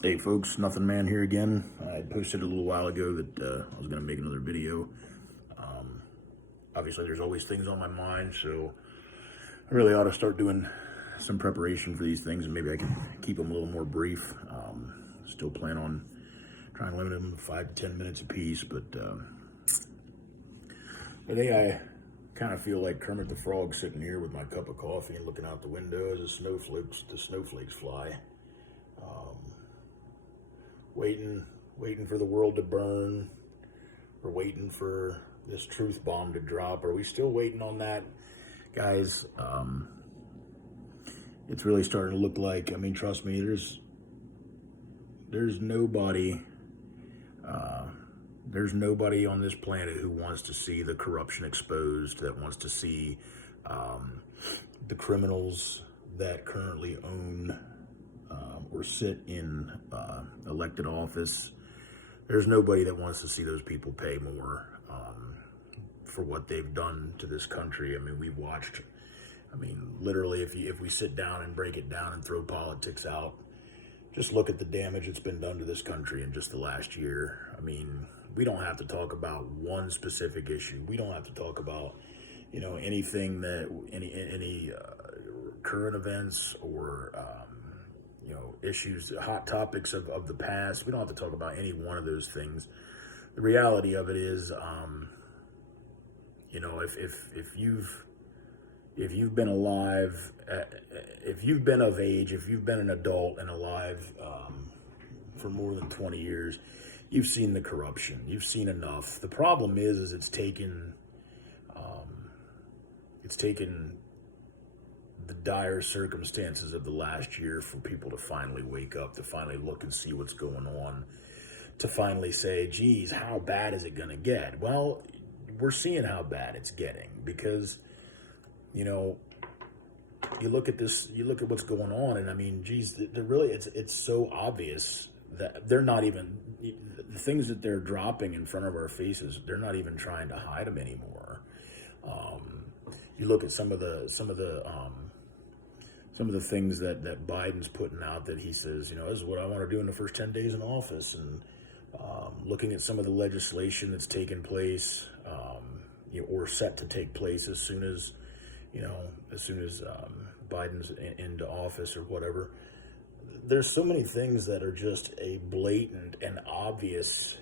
Hey folks, NothingMan here again. I posted a little while ago that I was going to make another video. Obviously, there's always things on my mind, so I really ought to start doing some preparation for these things, and maybe I can keep them a little more brief. Still plan on trying to limit them to 5 to 10 minutes apiece, but today I kind of feel like Kermit the Frog sitting here with my cup of coffee and looking out the window as the snowflakes fly. Waiting for the world to burn. We're waiting for this truth bomb to drop. Are we still waiting on that, guys? It's really starting to look like, I mean, trust me, there's nobody, there's nobody on this planet who wants to see the corruption exposed, that wants to see the criminals that currently own or sit in elected office. There's nobody that wants to see those people pay more for what they've done to this country. I mean, we've watched, literally, if we sit down and break it down and throw politics out, just look at the damage that's been done to this country in just the last year. I mean, we don't have to talk about one specific issue. We don't have to talk about, anything that, any current events or, issues, hot topics of the past. We don't have to talk about any one of those things. The reality of it is, if you've been alive, if you've been of age, if you've been an adult and alive for more than 20 years, you've seen the corruption. You've seen enough. The problem is it's taken the dire circumstances of the last year for people to finally wake up, to finally look and see what's going on, to finally say, geez, how bad is it going to get? Well, we're seeing how bad it's getting because, you look at this, you look at what's going on, and I mean, geez, it's so obvious that they're not even, the things that they're dropping in front of our faces, they're not even trying to hide them anymore. You look at some of the things that Biden's putting out, that he says, this is what I want to do in the first 10 days in office, and looking at some of the legislation that's taken place, or set to take place as soon as Biden's into office or whatever. There's so many things that are just a blatant and obvious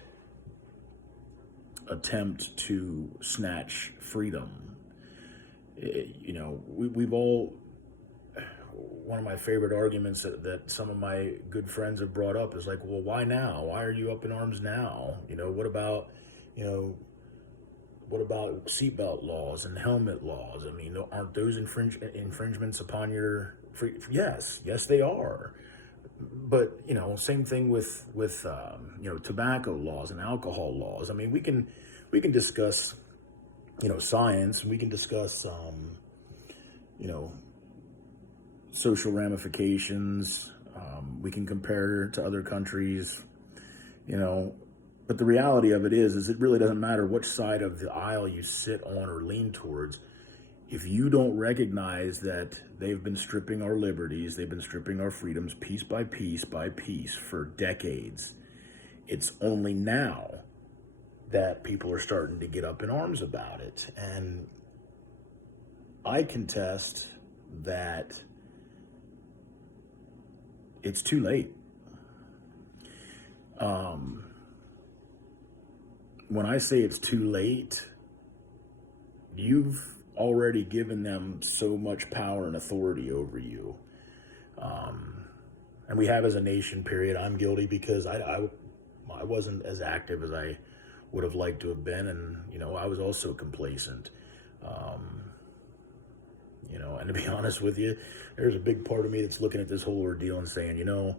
attempt to snatch freedom. We've all, one of my favorite arguments that some of my good friends have brought up is like, well, why now? Why are you up in arms now? What about seatbelt laws and helmet laws? I mean, aren't those infringements upon your free? Yes, they are. But, same thing with tobacco laws and alcohol laws. I mean, we can discuss, science, and we can discuss, social ramifications. We can compare to other countries, but the reality of it is it really doesn't matter which side of the aisle you sit on or lean towards. If you don't recognize that they've been stripping our liberties, they've been stripping our freedoms piece by piece by piece for decades, it's only now that people are starting to get up in arms about it. And I contest that it's too late. When I say it's too late, you've already given them so much power and authority over you. And we have as a nation, period. I'm guilty because I wasn't as active as I would have liked to have been. And, I was also complacent. And to be honest with you, there's a big part of me that's looking at this whole ordeal and saying, I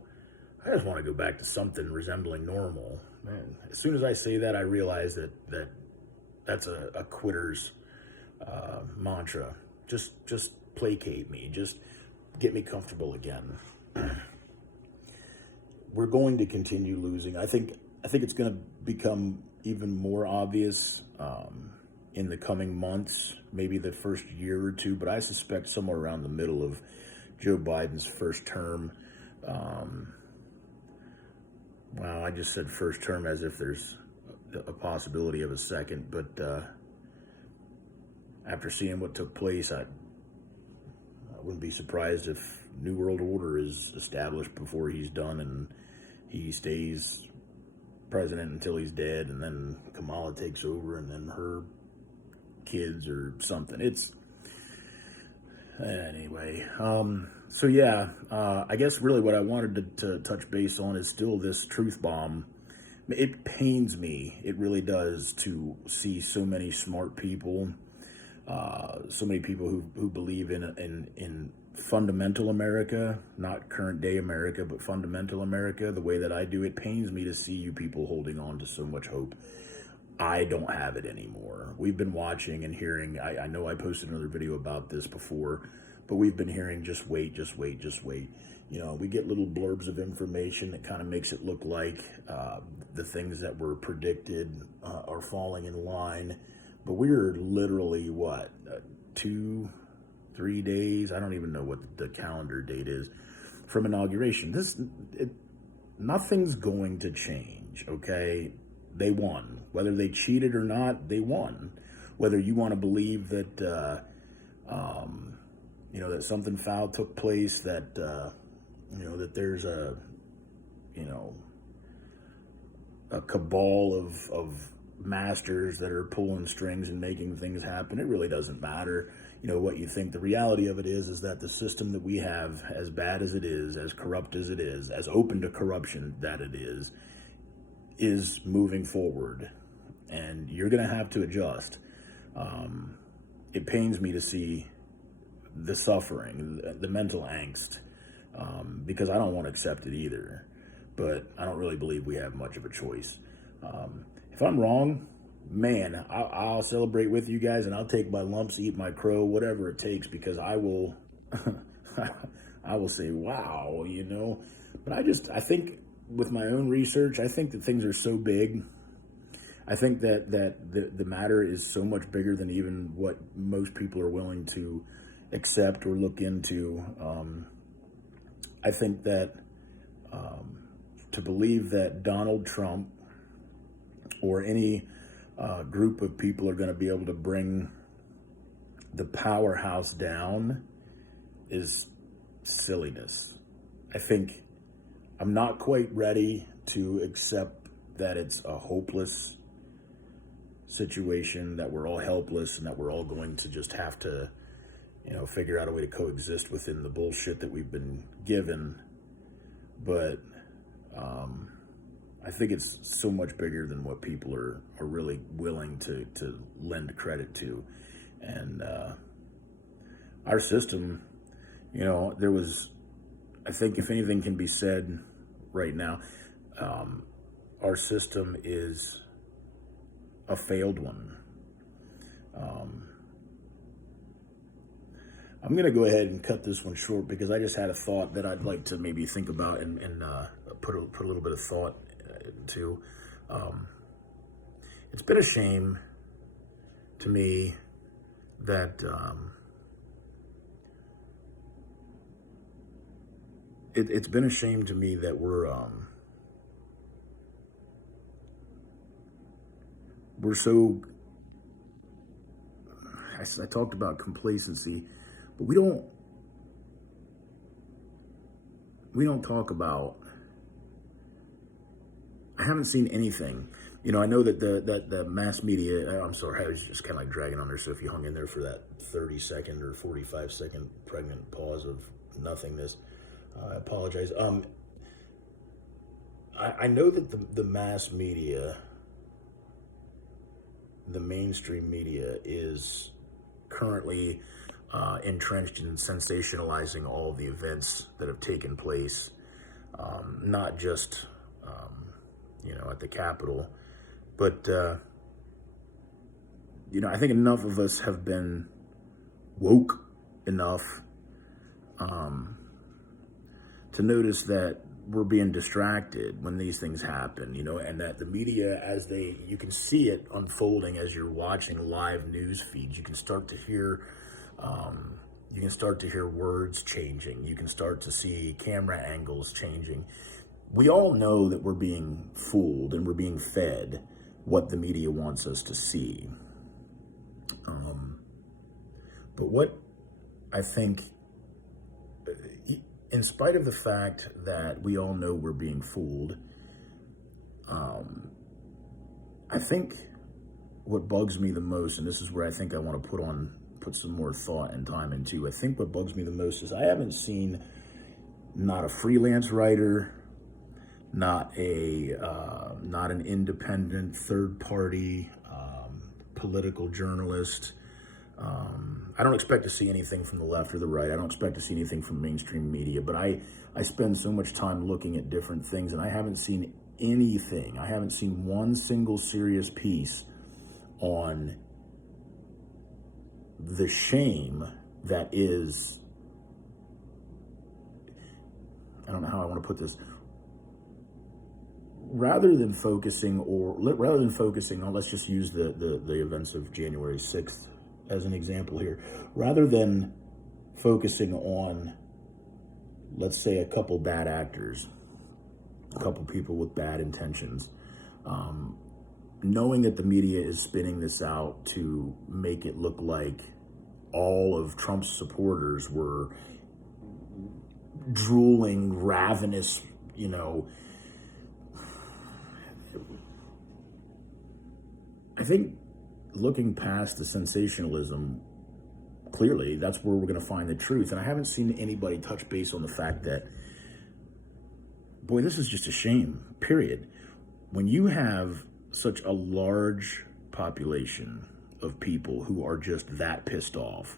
just want to go back to something resembling normal. Man, as soon as I say that, I realize that's a quitter's mantra. Just placate me. Just get me comfortable again. We're going to continue losing. I think it's going to become even more obvious in the coming months, maybe the first year or two, but I suspect somewhere around the middle of Joe Biden's first term, Well, I just said first term as if there's a possibility of a second, but after seeing what took place, I wouldn't be surprised if New World Order is established before he's done, and he stays president until he's dead, and then Kamala takes over, and then her kids or something. It's anyway. So yeah, I guess really what I wanted to touch base on is still this truth bomb. It pains me, it really does, to see so many smart people, so many people who believe in fundamental America, not current day America, but fundamental America, the way that I do. It pains me to see you people holding on to so much hope. I don't have it anymore. We've been watching and hearing, I know I posted another video about this before, but we've been hearing just wait, just wait, just wait. You know, we get little blurbs of information that kind of makes it look like the things that were predicted are falling in line. But we're literally, what, 2-3 days? I don't even know what the calendar date is from inauguration. Nothing's going to change, okay? They won. Whether they cheated or not, they won. Whether you want to believe that, you know, that something foul took place, that, you know, that there's a cabal of masters that are pulling strings and making things happen, it really doesn't matter, you know, what you think. The reality of it is that the system that we have, as bad as it is, as corrupt as it is, as open to corruption that it is moving forward, and you're going to have to adjust. It pains me to see the suffering, the mental angst, because I don't want to accept it either, but I don't really believe we have much of a choice. If I'm wrong, man, I'll celebrate with you guys, and I'll take my lumps, eat my crow, whatever it takes, because I will, I will say, wow, you know. But I think with my own research, I think that things are so big. I think that the matter is so much bigger than even what most people are willing to accept or look into. I think that to believe that Donald Trump or any group of people are going to be able to bring the powerhouse down is silliness. I think I'm not quite ready to accept that it's a hopeless situation, that we're all helpless, and that we're all going to just have to, you know, figure out a way to coexist within the bullshit that we've been given. But I think it's so much bigger than what people are really willing to lend credit to. And our system, you know, I think if anything can be said right now, our system is a failed one. I'm going to go ahead and cut this one short because I just had a thought that I'd like to maybe think about and put a little bit of thought into. It's been a shame to me that it's been a shame to me that we're so, I talked about complacency, but we don't talk about, I haven't seen anything. You know, I know that the mass media, I'm sorry, I was just kind of like dragging on there, so if you hung in there for that 30-second or 45-second pregnant pause of nothingness, I apologize. I know that the mass media, the mainstream media, is currently entrenched in sensationalizing all the events that have taken place, not just, you know, at the Capitol, but, you know, I think enough of us have been woke enough to notice that we're being distracted when these things happen, you know, and that the media, you can see it unfolding as you're watching live news feeds. You can start to hear, words changing. You can start to see camera angles changing. we all know that we're being fooled and we're being fed what the media wants us to see. But what I think, in spite of the fact that we all know we're being fooled, I think what bugs me the most, and this is where I think I want to put some more thought and time into, I think what bugs me the most is I haven't seen not a freelance writer, not an independent third party political journalist. I don't expect to see anything from the left or the right. I don't expect to see anything from mainstream media, but I spend so much time looking at different things, and I haven't seen anything. I haven't seen one single serious piece on the shame that is, I don't know how I want to put this, rather than focusing on, let's just use the events of January 6th as an example here, rather than focusing on, let's say, a couple bad actors, a couple people with bad intentions, knowing that the media is spinning this out to make it look like all of Trump's supporters were drooling, ravenous, I think looking past the sensationalism, clearly that's where we're going to find the truth. And I haven't seen anybody touch base on the fact that, boy, this is just a shame, period. When you have such a large population of people who are just that pissed off,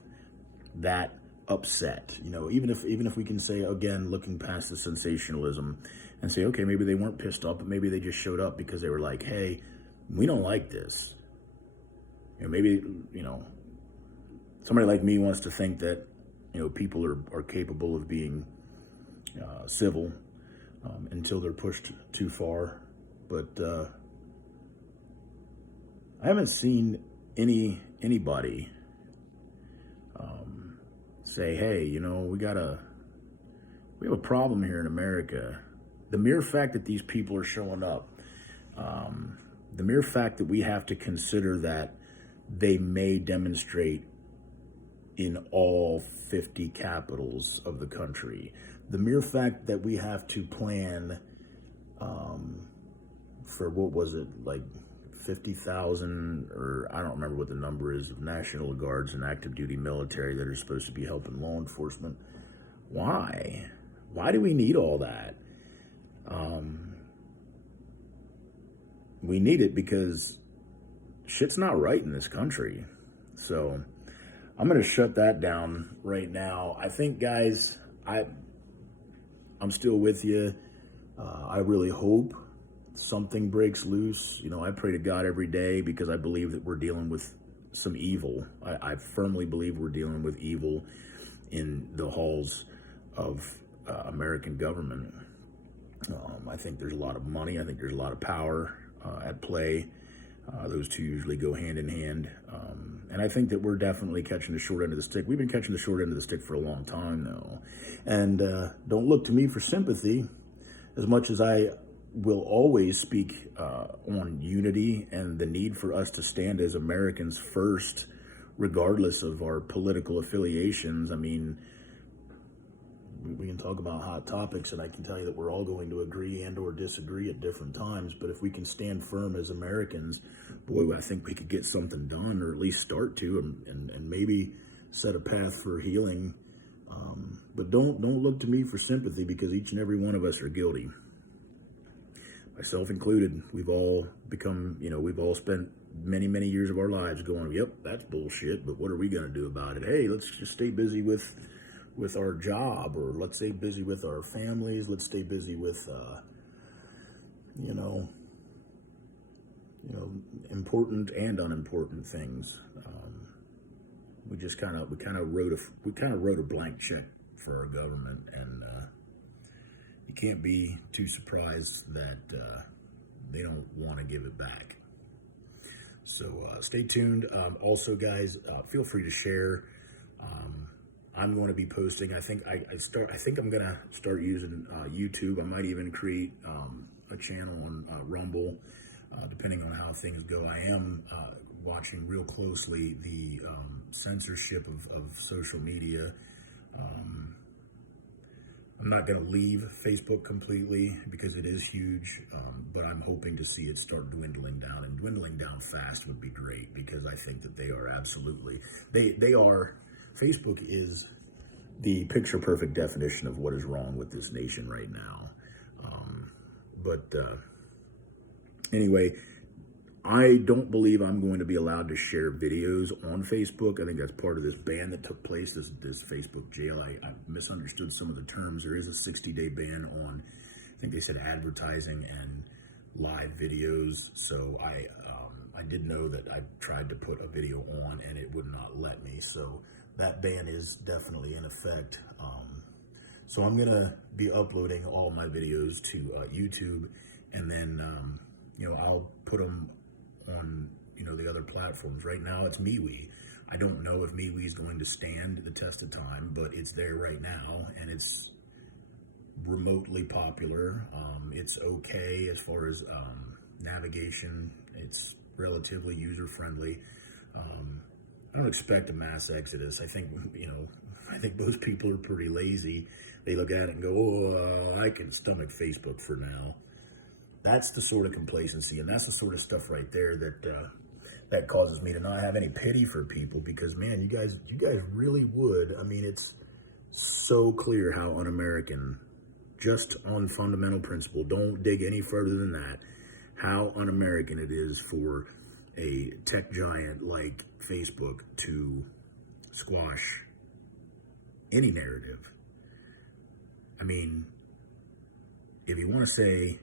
that upset, even if we can say, again, looking past the sensationalism and say, okay, maybe they weren't pissed off, but maybe they just showed up because they were like, hey, we don't like this. Maybe, somebody like me wants to think that, people are capable of being civil until they're pushed too far. But I haven't seen anybody say, hey, we have a problem here in America. The mere fact that these people are showing up, the mere fact that we have to consider that they may demonstrate in all 50 capitals of the country, the mere fact that we have to plan for, what was it, like 50,000, or I don't remember what the number is, of National Guards and active duty military that are supposed to be helping law enforcement. Why do we need all that? We need it because shit's not right in this country. So I'm going to shut that down right now. I think, guys, I'm still with you. I really hope something breaks loose. I pray to God every day because I believe that we're dealing with some evil. I firmly believe we're dealing with evil in the halls of American government. I think there's a lot of money. I think there's a lot of power at play. Those two usually go hand in hand. And I think that we're definitely catching the short end of the stick. We've been catching the short end of the stick for a long time now. And don't look to me for sympathy, as much as I will always speak on unity and the need for us to stand as Americans first, regardless of our political affiliations. I mean, we can talk about hot topics, and I can tell you that we're all going to agree and or disagree at different times. But if we can stand firm as Americans, boy, I think we could get something done, or at least start to, and maybe set a path for healing. But don't look to me for sympathy, because each and every one of us are guilty, myself included. We've all become, we've all spent many years of our lives going, yep, that's bullshit, but what are we going to do about it? Hey, let's just stay busy with our job, or let's stay busy with our families. Let's stay busy with, important and unimportant things. We kind of wrote a blank check for our government, and you can't be too surprised that they don't want to give it back. So stay tuned. Also, guys, feel free to share. I'm going to be posting. I think I'm going to start using YouTube. I might even create a channel on Rumble, depending on how things go. I am watching real closely the censorship of social media. I'm not going to leave Facebook completely because it is huge, but I'm hoping to see it start dwindling down, and dwindling down fast would be great, because I think that they are absolutely, Facebook is the picture perfect definition of what is wrong with this nation right now. Anyway, I don't believe I'm going to be allowed to share videos on Facebook. I think that's part of this ban that took place, this Facebook jail. I misunderstood some of the terms. There is a 60-day ban on, I think they said, advertising and live videos. So I did know that I tried to put a video on and it would not let me. So that ban is definitely in effect. So I'm gonna be uploading all my videos to YouTube, and then I'll put them on the other platforms. Right now it's MeWe. I don't know if MeWe is going to stand the test of time, but it's there right now, and it's remotely popular. It's okay as far as navigation. It's relatively user-friendly. I don't expect a mass exodus. I think most people are pretty lazy. They look at it and go, oh, I can stomach Facebook for now. That's the sort of complacency, and that's the sort of stuff right there that causes me to not have any pity for people, because, man, you guys really would. I mean, it's so clear how un-American, just on fundamental principle, don't dig any further than that, how un-American it is for a tech giant like Facebook to squash any narrative. I mean, if you want to say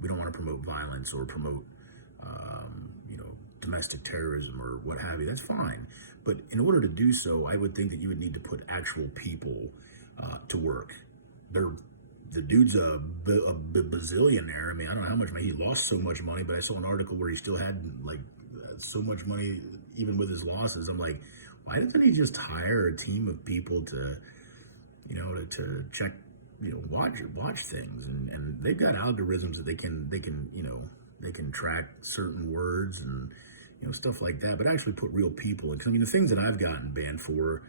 we don't want to promote violence or promote, domestic terrorism or what have you, that's fine. But in order to do so, I would think that you would need to put actual people to work. The dude's a bazillionaire. I mean, I don't know how much money. He lost so much money, but I saw an article where he still had like so much money even with his losses. I'm like, why doesn't he just hire a team of people to check, watch things, and they've got algorithms that they can track certain words and stuff like that, but actually put real people in. I mean, the things that I've gotten banned for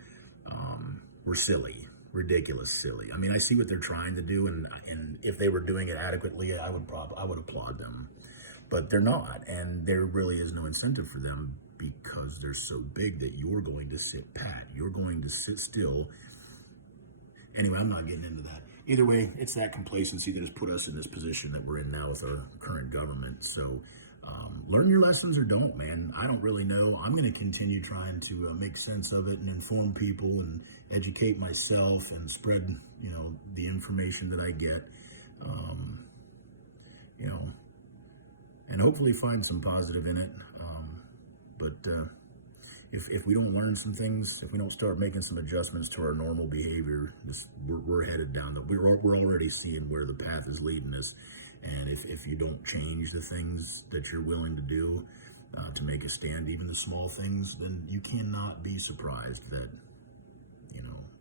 were silly, ridiculous, silly. I mean, I see what they're trying to do, and if they were doing it adequately, I would applaud them, but they're not, and there really is no incentive for them, because they're so big that you're going to sit pat, you're going to sit still. Anyway, I'm not getting into that. Either way, it's that complacency that has put us in this position that we're in now with our current government. So learn your lessons or don't, man. I don't really know. I'm going to continue trying to make sense of it and inform people and educate myself and spread, the information that I get, and hopefully find some positive in it. If we don't learn some things, if we don't start making some adjustments to our normal behavior, we're headed down. We're already seeing where the path is leading us. And if you don't change the things that you're willing to do to make a stand, even the small things, then you cannot be surprised that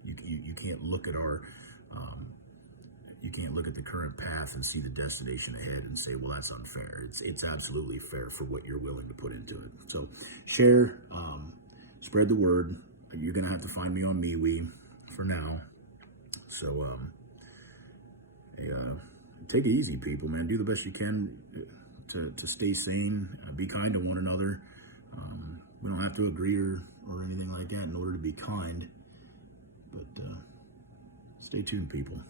you can't look at you can't look at the current path and see the destination ahead and say, well, that's unfair. It's absolutely fair for what you're willing to put into it. So share, spread the word. You're going to have to find me on MeWe for now. So take it easy, people, man. Do the best you can to stay sane. Be kind to one another. We don't have to agree or anything like that in order to be kind. But stay tuned, people.